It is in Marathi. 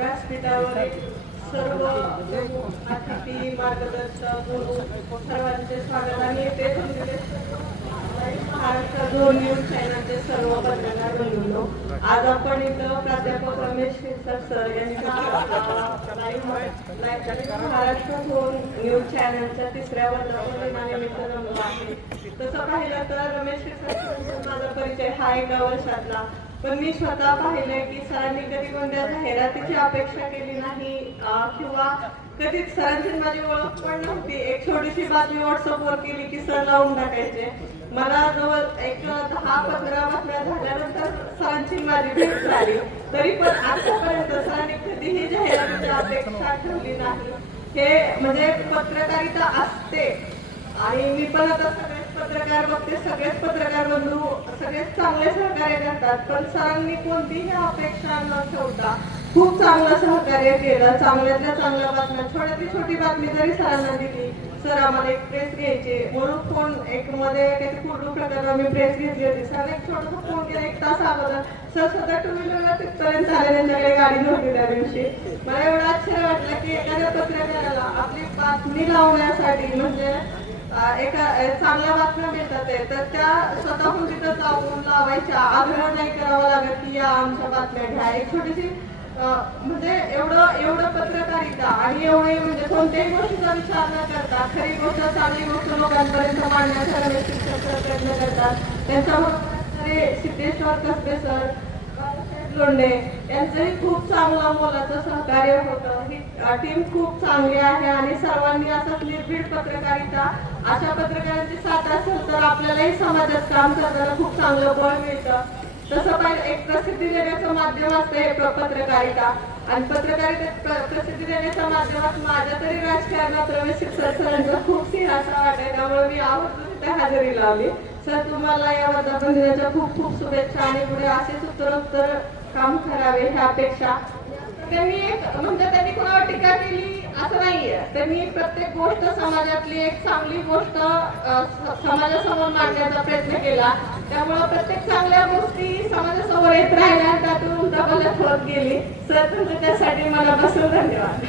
व्यासपीठावरील सर्व अतिथी मार्गदर्शक गुरु सर्वांचे स्वागत आणि ते महाराष्ट्र 2 न्यूज चॅनलचे सर्व पत्रकार बंधूंनो, आज आपण इथं प्राध्यापक रमेश शिरसाट सर यांच्या महाराष्ट्र 2 न्यूज चॅनलच्या 3ऱ्या वर्धापनानिमित्त जमलो आहे. तसं पाहिलं तर रमेश शिरसाट माझा परिचय हा 1 वर्षातला, पण मी स्वतः पाहिलंय की सरांनी कधी कोणत्या जाहिरातीची अपेक्षा केली नाही किंवा कधीच सरांची माझी ओळख पण नव्हती. एक छोटीशी बातमी व्हॉट्सअपवर केली की सर लावून टाकायचे. मला जवळ 10-15 बातम्या झाल्यानंतर सरांची माझी भेट झाली, तरी पण आतापर्यंत सरांनी कधीही जाहिरातीची अपेक्षा ठेवली नाही. हे म्हणजे पत्रकारिता असते. आणि मी पण आता सगळेच पत्रकार बघते, सगळेच पत्रकार बंधू सगळेच चांगले सहकार्य करतात, पण सरांनी कोणतीही अपेक्षा न ठेवता खूप चांगलं सहकार्य केलं. चांगल्यातल्या चांगल्या बातम्या, छोट्यातली छोटी बातमी जरी सरांना दिली, सर आम्हाला एक प्रेस घ्यायची म्हणून फोन एक मध्ये काही फोटो प्रकार मी प्रेस घेतली होती. सर एक छोटासा फोन केला 1 तास अगोदर. सर स्वतः 2 व्हीलरला तिथपर्यंत आले, त्यांच्याकडे गाडी नव्हती त्या दिवशी. मला एवढं आश्चर्य वाटलं की एखाद्या पत्रकाराला आपली बातमी लावण्यासाठी म्हणजे एका चांगल्या बातम्या मिळतात तर त्या स्वतःहून तिथं जाऊन लावायच्या, आग्रह नाही करावा लागत की या आमच्या बातम्या घ्या. एक छोटीशी म्हणजे एवढं पत्रकारिता आणि एवढे म्हणजे कोणत्याही गोष्टीचा विचार न करता खरी गोष्ट चांगली गोष्ट लोकांपर्यंत मांडण्याचा प्रयत्न करतात. त्यांच्याबरोबर सिद्धेश्वर कसबे सर, लोंढे यांचंही खूप चांगलं मोलाचं सहकार्य होतं. ही टीम खूप चांगली आहे आणि सर्वांनी असं निर्भीड पत्रकारिता, अशा पत्रकारांची साथ असेल तर आपल्यालाही समाजात काम करताना खूप चांगलं बळ मिळतं. तसं पाहिजे एक प्रसिद्धी देण्याचं माध्यम असतं हे पत्रकारिता, आणि पत्रकारितेत प्रसिद्धी देण्याच्या माध्यमात माझ्या तरी राजकारणात रमेश शिरसाट सरांचा खूप सिंहासा वाटाय, त्यामुळे मी आवर्जून तिथे हजेरी लावली. सर तुम्हाला या वर्धापन दिनाच्या खूप खूप शुभेच्छा आणि पुढे असेच उत्तरोत्तर काम करावे ह्या अपेक्षा. त्यांनी कोणावर टीका केली असं नाहीये. त्यांनी प्रत्येक गोष्ट समाजातली एक चांगली गोष्ट समाजासमोर मांडण्याचा प्रयत्न केला. त्यामुळे प्रत्येक चांगल्या गोष्टी समाजासमोर येत राहिल्या, त्यातून उलटापालट होत गेली. सर तुमच्या त्यासाठी मनापासून धन्यवाद.